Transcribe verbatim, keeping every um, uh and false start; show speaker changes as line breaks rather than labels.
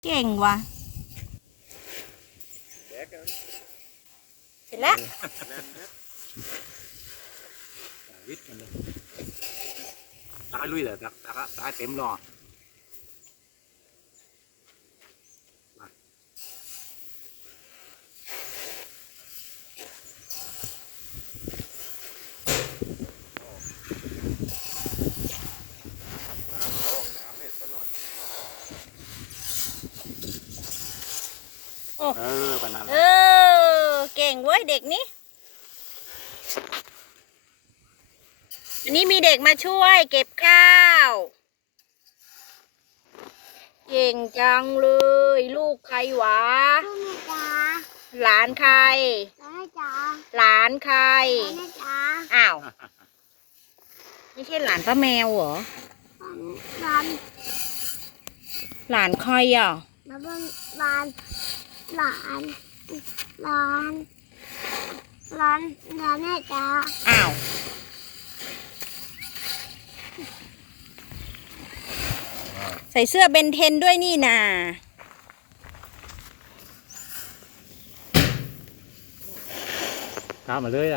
เก่งว่ะเสร็จแล้ว
วิทย์กันเลยตายลุยเลยตาตาตายเต็มรอเออปนัน
เออเก่งเว้ยเด็กนี้อันนี้มีเด็กมาช่วยเก็บข้าวเก่งจังเลยลูกใครวะ
ลูกแม่จ๋า
หลานใคร
แม่จ๋า
หลานใคร
แม่จ๋า
อ้าวไม่ใช่หลานป้าแมวเหรอ
ร้าน
หลานใครอ่ะ
มาบนร้านร้านร้านร้านร้านแม่จ๋า
อ้าวใส่เสื้อเบนเทนด้วยนี่นา
ตามมาเลยอ่ะ